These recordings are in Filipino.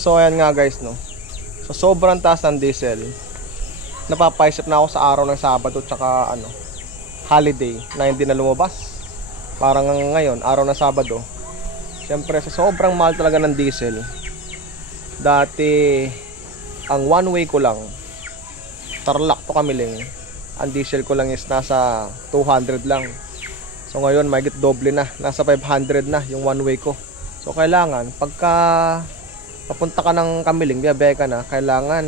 So ayan nga guys, no. So sobrang taas ng diesel. Napapaisip na ako sa araw ng Sabado tsaka holiday na hindi na lumabas. Parang ngayon, araw ng Sabado. Siyempre sa sobrang mahal talaga ng diesel. Dati ang one way ko lang Tarlac to Kamiling, ang diesel ko lang is nasa 200 lang. So ngayon mahigit doble na, nasa 500 na yung one way ko. So kailangan pagka papunta ka ng Kamiling, biyahe ka na, kailangan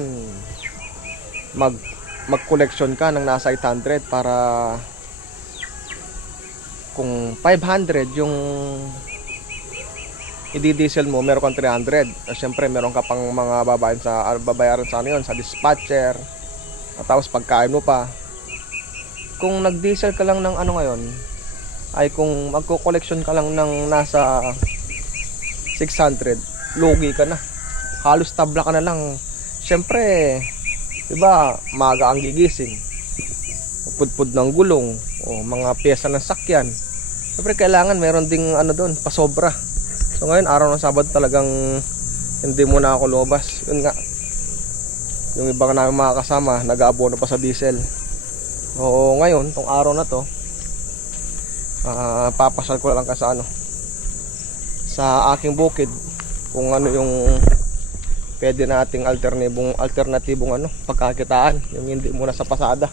mag-collection ka ng nasa 800 para kung 500 yung i-diesel mo, meron kang 300. Siyempre meron ka pang mga babayaran sa sa dispatcher. At tapos pagkain mo pa. Kung nag-diesel ka lang ng ngayon, ay kung magko-collection ka lang ng nasa 600, lugi ka na. Halos tabla ka na lang. Siyempre, diba, maaga ang gigising. Pudpud ng gulong o mga pyesa ng sakyan. Siyempre kailangan meron ding doon, pasobra. So ngayon araw ng Sabado talagang hindi muna ako lumabas. Yun nga, yung ibang namin mga kasama nag-aabono pa sa diesel. Oo, ngayon tong araw na to papasal ko lang ka sa sa aking bukid kung yung pwede nating alternatibong pagkakitaan, yung hindi muna sa pasada.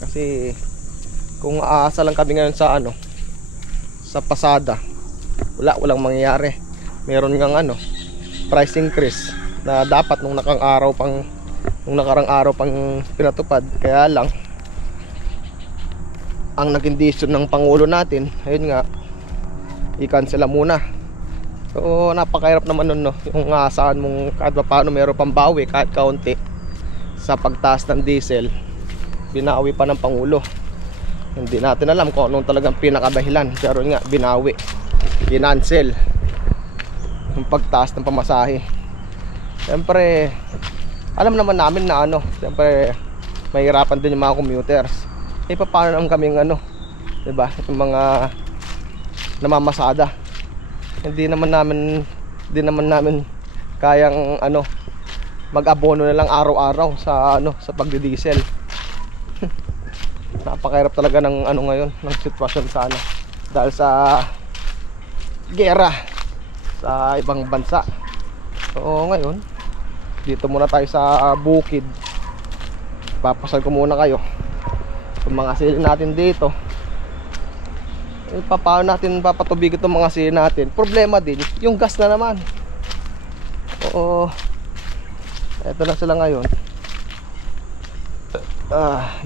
Kasi kung aasa lang kami ngayon sa sa pasada, walang mangyayari. Meron ngang price increase na dapat nung nakarang araw pang pinatupad. Kaya lang ang naging decision ng Pangulo natin, ayun nga, i-cancel muna. So napakahirap naman nun, no? Yung asahan mong kahit paano meron pang bawi kahit kaunti sa pagtaas ng diesel, binawi pa ng Pangulo. Hindi natin alam kung anong talagang pinakadahilan, pero nga binawi, kinancel yung pagtaas ng pamasahe. Siyempre alam naman namin na siyempre mahirapan din yung mga commuters. Paano naman kaming diba, yung mga namamasada. Hindi naman namin kayang mag-abono na lang araw-araw sa sa pagdi-diesel. Napakahirap talaga ng ngayon, ng sitwasyon sa dahil sa gera sa ibang bansa. So ngayon, dito muna tayo sa bukid. Papasal ko muna kayo yung mga sili natin dito. Paano natin papatubig itong mga sili natin? Problema din yung gas na naman. Oo, eto na sila ngayon.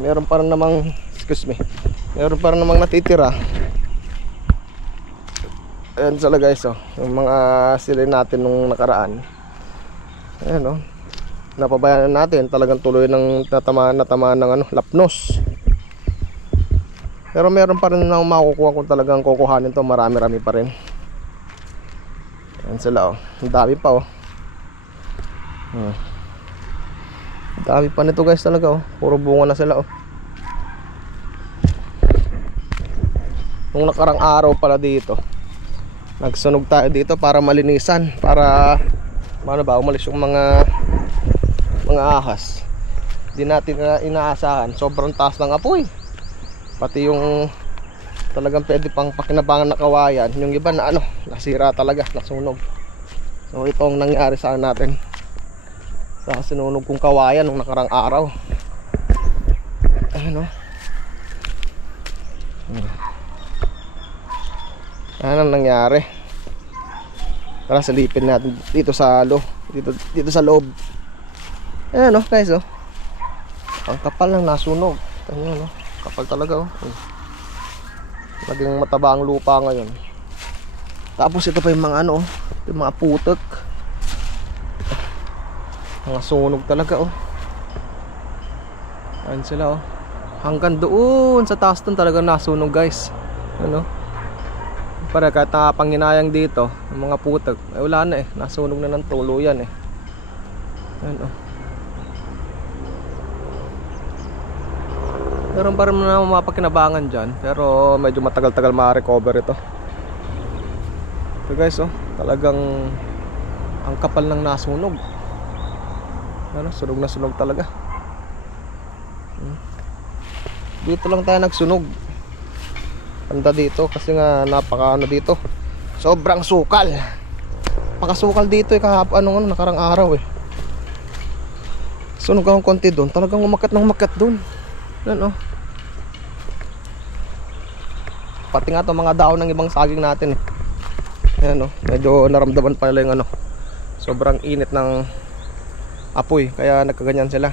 Meron pa rin namang, meron pa rin namang natitira. Ayan sila guys, yung mga sili natin nung nakaraan. Ayan, napabayaan natin, talagang tuloy ng natamaan ng lapnos. Pero meron pa rin na makukuha kung talagang kukuhanin to, marami-rami pa rin. Ayan sila, ang dami pa, ang dami pa nito guys talaga, puro bunga na sila, Nung nakarang araw pala dito, nagsunog tayo dito para malinisan, para umalis yung mga ahas. Di natin inaasahan, sobrang taas ng apoy. Pati yung talagang pwede pang pakinabangan na kawayan, yung iba na nasira talaga, nasunog. So ito ang nangyari sa natin sa sinunog kong kawayan nung nakarang araw. Ayan, Ayan ang nangyari. Tara silipin natin dito sa dito sa loob. Ayan guys, ang kapal ng nasunog. Ayan, kapal talaga, Naging mataba ang lupa ngayon. Tapos ito pa yung mga yung mga putek. Mga sunog talaga, Ayan sila, hanggang doon sa taas doon talaga nasunog guys. Para kahit nakapanginayang dito yung mga putek, wala na nasunog na ng tuluyan Ayan, Meron pa rin na mapakinabangan dyan, pero medyo matagal-tagal ma-recover ito. So guys, talagang Ang kapal ng nasunog. Ano, sunog na sunog talaga. Dito lang tayo nagsunog. Banda dito kasi nga napaka ano dito. Sobrang sukal. Pakasukal dito kahapon nakarang araw Sunog akong konti doon. Talagang umakat doon. Yan Pati nga itong mga daon ng ibang saging natin Yan medyo naramdaman pa nila yung sobrang init ng apoy. Kaya nagkaganyan sila.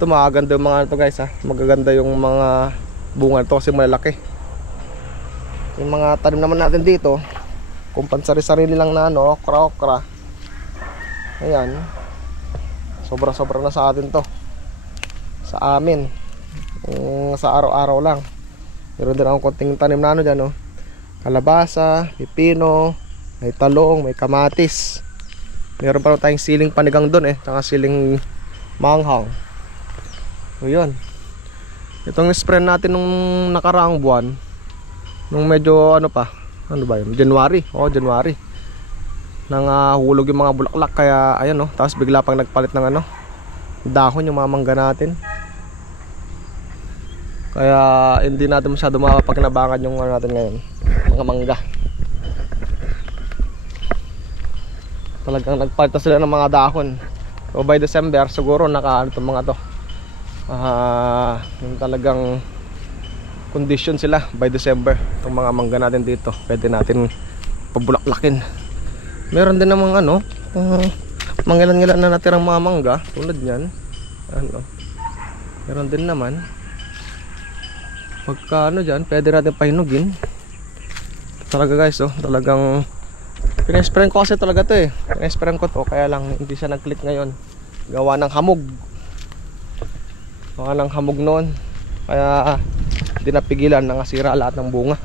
Ito magaganda yung mga guys magaganda yung mga bunga ito kasi malalaki. Yung mga tanim naman natin dito kung pansari-sarili lang na okra. Ayan, sobra na sa atin to, sa amin, sa araw-araw lang. Meron din akong konting tanim na dyan kalabasa, pipino, may talong, may kamatis. Meron pa tayong siling panigang doon tsaka siling manghang. O yun, itong spray natin nung nakaraang buwan, nung medyo January. January hulog yung mga bulaklak. Kaya ayan tapos bigla pang nagpalit ng dahon yung mga mangga natin. Kaya hindi natin masyado mapapagnabangan yung natin ngayon, mga mangga. Talagang nagpalit na sila ng mga dahon. So by December siguro itong mga to yung talagang condition sila. By December itong mga mangga natin dito pwede natin pabulaklakin. Meron din namang mangilan-ngilan na natirang mga mangga tulad nyan. Meron din naman pagka dyan pwede natin pahinugin talaga guys. Talagang pinaspray ko kasi talaga to pinaspray ko to, kaya lang hindi siya nag-click ngayon. Gawa ng hamog noon, kaya hindi napigilan, nangasira lahat ng bunga.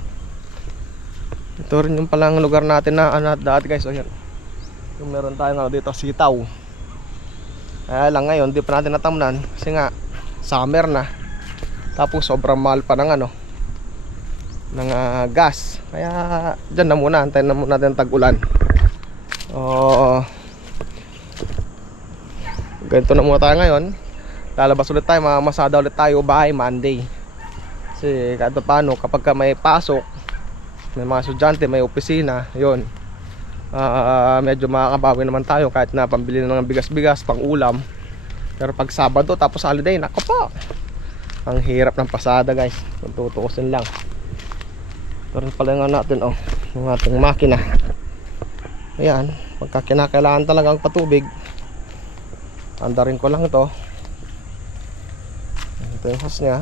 Ito rin yung palang lugar natin na dati guys. Yan yung meron tayong dito, sitaw. Kaya lang ngayon di pa natin natamnan kasi nga summer na, tapos sobrang mahal pa ng gas. Kaya dyan na muna, antayin na muna natin tag-ulan. Ganito na muna tayo ngayon. Lalabas ulit tayo, mamasada ulit tayo by Monday. Kasi kahit paano kapag may pasok, may mga estudyante, may opisina, yun, medyo makakabawi naman tayo kahit na pambili na ng bigas-bigas, pang ulam. Pero pag Sabado tapos holiday, nako po, ang hirap ng pasada guys, kung tutukusin lang. Ito rin pala nga natin yung ating makina. Ayan, pagka kinakailangan talagang patubig, andarin ko lang ito yung hose nya,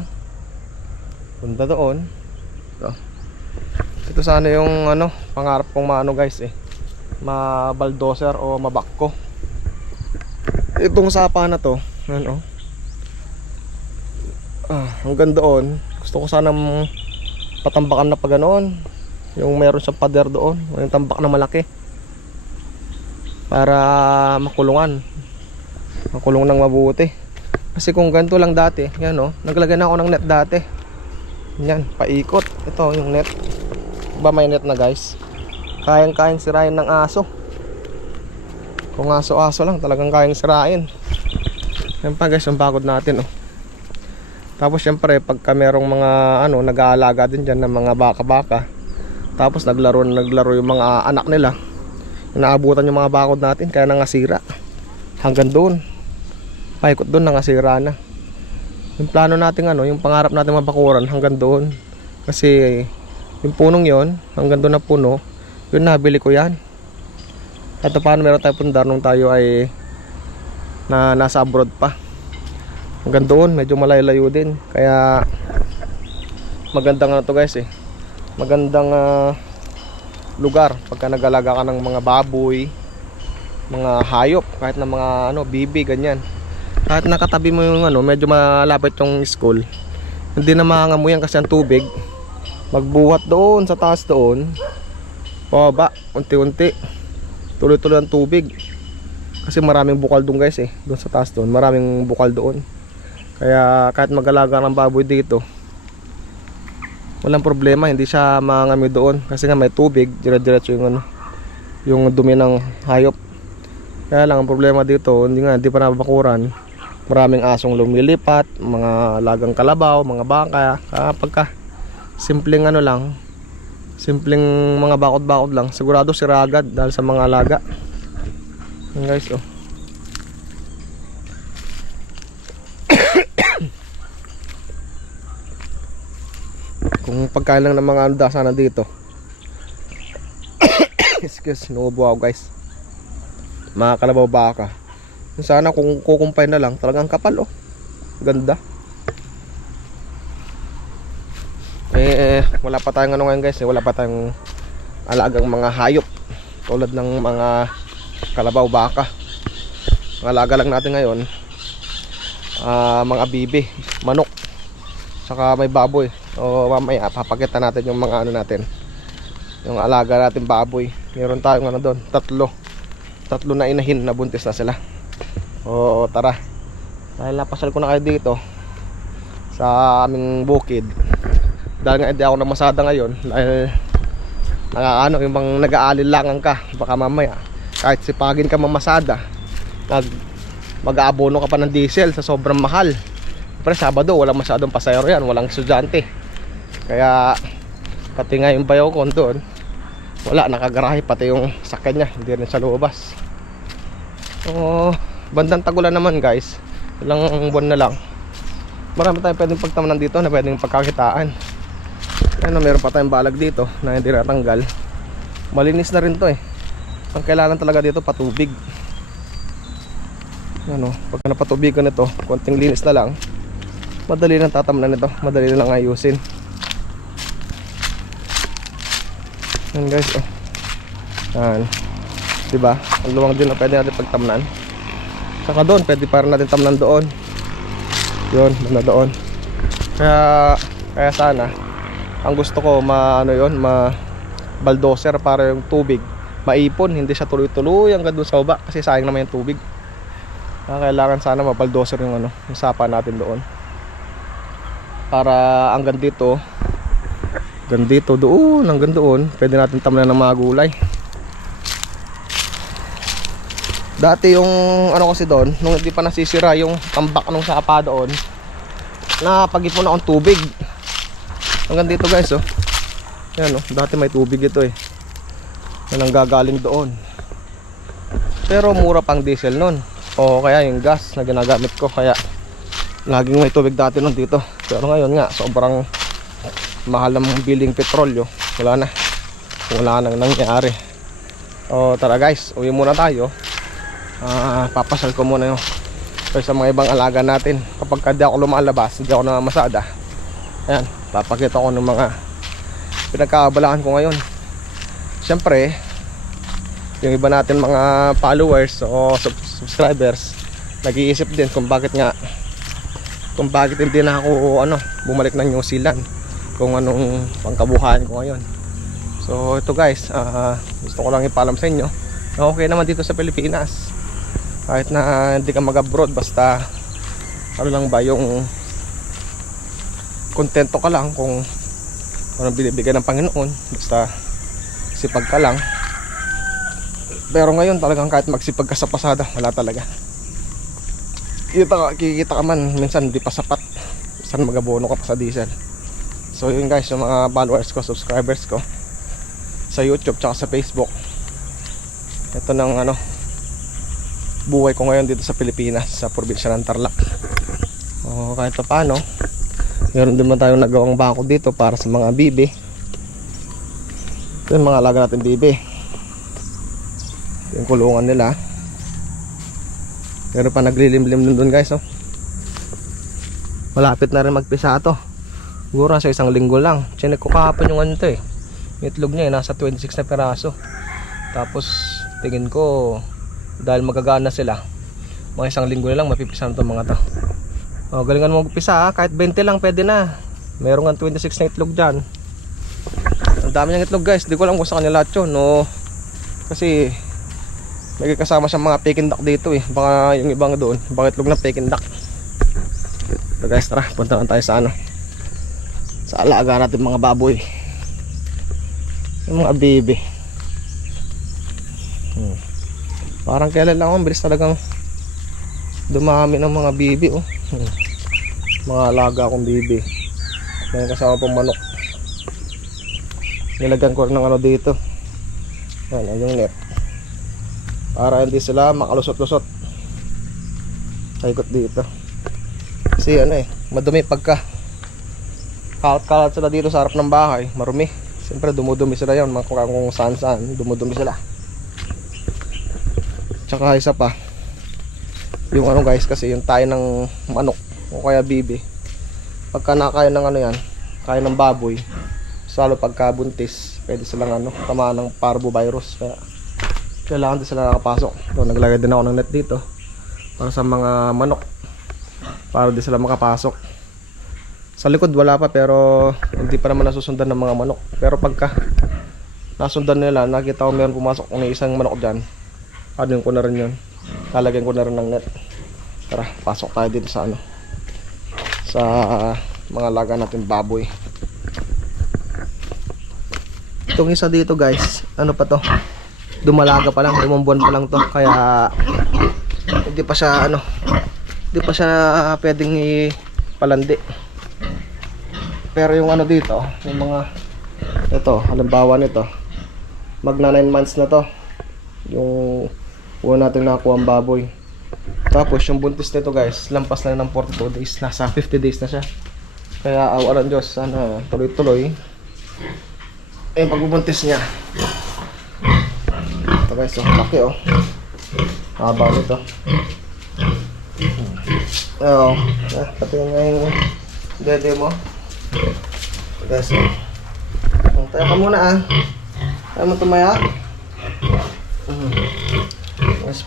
punta doon. Ito sana yung pangarap kong guys ma-bulldozer o mabakko. Itong sapa na to, hanggang doon. Gusto ko sanang patambakan na pa ganoon, yung meron siyang pader doon, yung tambak na malaki, para makulungan ng mabuti. Kasi kung ganito lang dati, yan naglagay na ako ng net dati. Yan, paikot. Ito yung net. Ba may net na guys. Kayang sirain ng aso. Kung aso-aso lang, talagang kayang sirain. Yan pa guys, yung pagod natin Tapos syempre, pagka merong mga nag-aalaga din dyan ng mga baka-baka, tapos naglaro yung mga anak nila, naabutan yung mga bakod natin, kaya nangasira. Hanggang doon, paikot doon, nangasira na. Yung plano natin yung pangarap natin mabakuran hanggang doon. Kasi yung punong yon, hanggang doon na puno, yun nabili ko yan. At paano meron tayo pundar nung tayo ay nasa abroad pa. Hanggang doon, medyo malayo-layo din. Kaya magandang to guys magandang lugar pagka nag-alaga ka ng mga baboy, mga hayop, kahit na mga bibi, ganyan. Kahit nakatabi mo yung medyo malapit yung school, hindi na mahangamuyan kasi ang tubig. Magbuhat doon sa taas doon, pababa, unti-unti, tuloy-tuloy ang tubig. Kasi maraming bukal doon guys doon sa taas doon, maraming bukal doon. Kaya kahit mag-alaga ng baboy dito, walang problema, hindi siya mangami doon. Kasi nga may tubig, dire-diretso yung yung dumi ng hayop. Kaya lang ang problema dito, hindi pa nababakuran. Maraming asong lumilipat, mga lagang kalabaw, mga baka. Pagka simpleng ano lang, simpleng mga bakod-bakod lang, sigurado sira agad dahil sa mga alaga. Yan guys, oh. Kung pagkain lang ng mga ano sana dito. Excuse, nuubo ako guys. Mga kalabaw baka. Sana kung kukumpay na lang, talagang kapal oh. Ganda. Wala pa tayong ano ngayon guys, wala pa tayong alagang mga hayop tulad ng mga kalabaw baka. Ang alaga lang natin ngayon mga bibi, manok, saka may baboy. O mamaya papakita natin yung mga ano natin, yung alaga natin baboy. Meron tayong ano doon, tatlo na inahin na buntis na sila. O tara, dahil napasal ko na kayo dito sa aming bukid, dahil nga hindi ako namasada ngayon, dahil ano, yung bang nag-aalilangan ka, baka mamaya kahit sipagin ka mamasada, mag-aabono ka pa ng diesel sa sobrang mahal. Pero Sabado walang masyadong pasayro yan, walang estudyante. Kaya pati nga yung bayaw ko doon, wala, nakagarahe pati yung sakyan niya, hindi rin sa lumabas. So bandang tagulan naman guys, ilang buwan na lang, marami tayong pwedeng pagtamanan dito na pwedeng pagkakitaan. Ano, meron pa tayong balag dito na hindi natanggal. Malinis na rin to eh. Ang kailangan talaga dito patubig. Ano, pag napatubigan nito, konting linis na lang, madali lang tatamnan nito, madali lang ayusin. Yan guys, oh. Yan, diba? Ang luwang din na pwede natin pagtamnan. Saka doon, pwede para natin tamnan doon. Yun, na doon. Kaya sana, ang gusto ko baldoser para yung tubig maipon, hindi siya tuloy-tuloy hanggang doon sa baba, kasi sayang naman yung tubig. Kailangan sana mabaldoser yung yung sapa natin doon, para hanggang dito doon, hanggang doon pwede natin tamnan ng mga gulay. Dati yung ano kasi doon, nung hindi pa nasisira yung tambak ng sapa doon, napag-ipon akong tubig hanggang dito guys, oh. Yan, oh, dati may tubig ito eh, yan ang gagaling doon. Pero mura pang diesel nun, o kaya yung gas na ginagamit ko, kaya laging may tubig dati nun dito. Pero ngayon nga, sobrang mahal ng biling petrolyo, wala nang nangyari. O tara guys, uwi muna tayo. Papasal ko muna yung sa mga ibang alaga natin. Kapag di ako lumalabas, hindi ako namamasada, ayan, papakita ko ng mga pinagkakabalaan ko ngayon. Siyempre, yung iba natin mga followers o subscribers, nag-iisip din kung bakit hindi na ako bumalik ng New Zealand, kung anong pangkabuhayan ko ngayon. So ito guys, gusto ko lang ipaalam sa inyo na okay naman dito sa Pilipinas. Kahit na hindi ka mag-abroad, basta ano lang ba, yung kontento ka lang kung anong binibigay ng Panginoon, basta sipag ka lang. Pero ngayon talagang kahit magsipag ka sa pasada, wala talaga. Kikita ka man, minsan hindi pa sapat, minsan mag-abono ka pa sa diesel. So yun guys, yung mga followers ko, subscribers ko sa YouTube tsaka sa Facebook, ito ng buhay ko ngayon dito sa Pilipinas, sa probinsya ng Tarlac. O kahit pa paano, meron din man tayong nagawang bako dito para sa mga bibi. Ito yung mga alaga natin bibi, yung kulungan nila. Pero pa naglilimlim din doon guys, oh. Malapit na rin magpisa to. Siguro sa isang linggo lang. Chinek ko kahapon yung ano to eh, itlog niya nasa 26 na peraso. Tapos tingin ko, dahil magagana sila, mga isang linggo na lang mapipisan itong mga to. Galingan mo magpisa, kahit 20 lang pwede na. Meron nga 26 na itlog dyan. Ang dami niyang itlog guys, di ko alam kung sa kanila lahat yun, no? Kasi may kasama siyang mga peking duck dito eh. Baka yung ibang doon, baka itlog ng peking duck. So guys, tara, punta lang tayo sa sa alaga natin mga baboy, yung mga baby. Parang kailan lang ang bilis talagang dumami ng mga bibi oh. Mga alaga akong bibi. May kasama pang manok. Nilagyan ko rin ng ano dito. Yan, yung net. Para hindi sila makalusot-lusot. Ikot dito. Kasi ano madumi pagka kalat-kalat sila dito sa harap ng bahay, marumi. Siyempre dumudumi sila yan, kung saan-saan dumudumi sila. Tsaka isa pa, yung ano guys, kasi yung tayo ng manok o kaya bibi, pagka nakakain ng ano yan, kain ng baboy, salo pagka buntis, pwede silang tamaan ng parvovirus. Kaya kailangan din sila nakapasok. So, naglagay din ako ng net dito para sa mga manok, para di sila makapasok. Sa likod wala pa, pero hindi pa naman nasusundan ng mga manok. Pero pagka nasundan nila, nakita ko meron pumasok ng isang manok dyan, anuin ko na rin yun, lalagyan ko na rin ng net. Tara, pasok tayo dito sa sa mga laga natin baboy. Itong isa dito guys, ano pa to, dumalaga pa lang, 5 buwan pa lang to. Kaya hindi pa siya hindi pa siya pwedeng ipalandi. Pero yung dito, yung mga ito, halimbawa nito, magna 9 months na to, yung una natin nakuha ang baboy. Tapos yung buntis nito guys, lampas na ng 42 days, nasa 50 days na siya. Kaya awalan Diyos, sana tuloy-tuloy pagbubuntis niya. Ito guys, laki haba nito. Pati nga yung dede mo guys. Tayo ka muna tayo mo tumaya.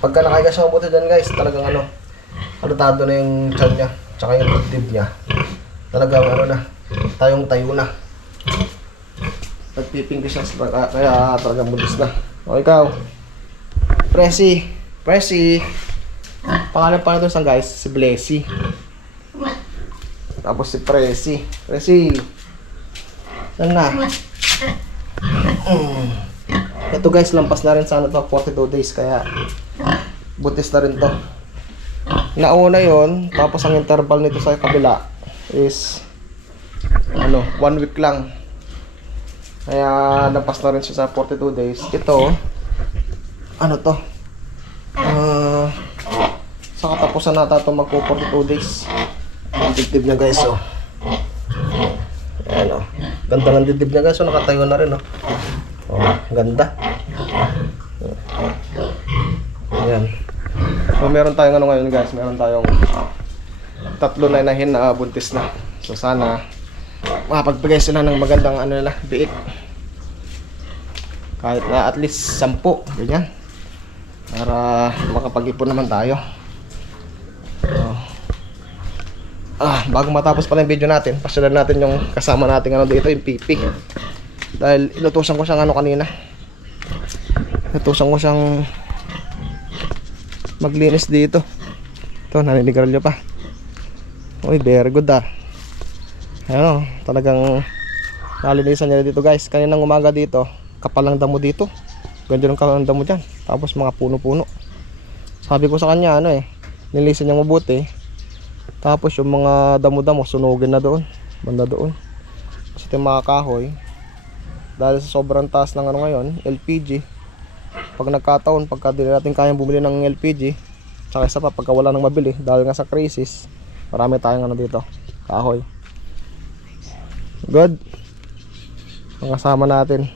Pagka nakahiga siya mabuti dyan guys, talagang alatado na yung tiyan niya, tsaka yung dibdib niya. Talagang tayong tayo na. Nagpipinggi siya, kaya talagang buntis na. O ikaw, Presi. Pangalan pa nito guys, si Blessy. Tapos si Presi. Saan na? Ito guys, lampas na rin sana to 42 days, kaya butis na rin to. Nauna yon, tapos ang interval nito sa kabila is 1 week lang. Kaya lampas na rin siya sa 42 days. Ito, to? Sa katapusan nata ito magpo 42 days. Ang dibdib niya guys, Ayan, ganda ng dibdib niya guys, nakatayo na rin, ganda. Ayan. So meron tayong ngayon guys, meron tayong 3 na inahin na buntis na. So sana makapagbigay sila ng magandang biik. Kahit na at least 10, ganyan. Para makapag-ipon naman tayo. Bago matapos pala yung video natin, pasyalan natin yung kasama natin dito, yung pipi. Dahil inutusan ko siyang kanina. Inutusan ko siyang maglinis dito. Ito, naninigarilyo pa. Uy, very good Ayan talagang nalinisan niya dito guys. Kaninang umaga dito, kapal ang damo dito. Ganda ng kapal ang damo dyan. Tapos mga puno-puno. Sabi ko sa kanya, nilinisan niya mabuti. Tapos yung mga damo-damo, sunugin na doon. Banda doon. Kasi ito yung mga kahoy. Dahil sa sobrang taas ng ngayon, LPG. Pag nagkataon, pagka di natin kayang bumili ng LPG, tsaka isa pa, pagka wala nang mabili, dahil nga sa crisis, marami tayong dito, kahoy. Good. Ang kasama natin.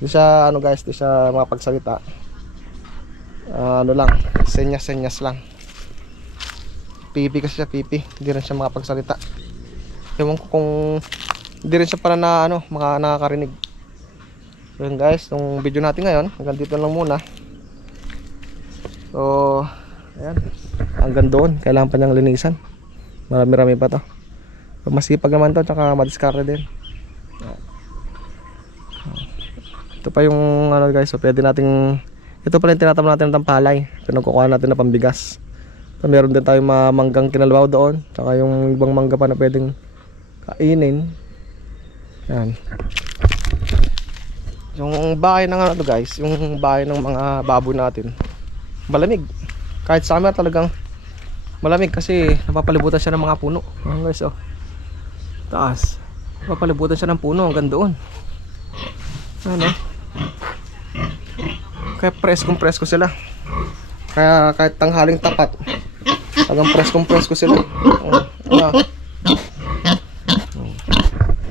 Di siya, guys, di siya makapagsalita. Lang, senyas-senyas lang. Pipi kasi siya, pipi. Hindi rin siya makapagsalita. Ewan ko kung hindi rin siya para nakakarinig. So yun guys, yung video natin ngayon, hanggang dito lang muna. So, ayan. Hanggang doon, kailangan pa niyang linisan. Marami-rami pa to. So, masipag naman to, tsaka madiskarte din. Ito pa yung guys, so pwede nating, ito pala yung tinatamnan natin ng palay. Pinagkukuha natin na pambigas. So, meron din tayong manggang kinalabaw doon, tsaka yung ibang mangga pa na pwedeng kainin. Yan. Yung bahay ng ano to guys, yung bahay ng mga baboy natin, malamig. Kahit summer talagang malamig kasi napapalibutan siya ng mga puno. Ayan guys, oh. Taas. Napapalibutan siya ng puno hanggang doon. Ano? Kaya presko sila. Kaya kahit tanghaling tapat, hanggang presko sila.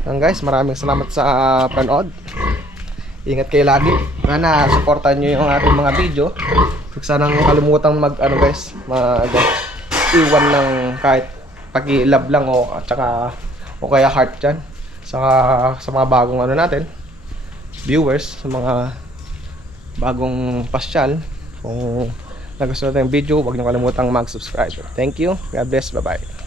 Ayan guys, maraming salamat sa panood. Ingat kayo lagi. Sana supportan nyo yung ating mga video. Huwag sanang kalimutang mag guys, iwan ng kahit paki-love lang o kaya heart dyan sa mga bagong natin viewers, sa mga bagong pasyal. Kung nagustuhan natin yung video, huwag nyo kalimutang mag-subscribe. Thank you. God bless. Bye bye.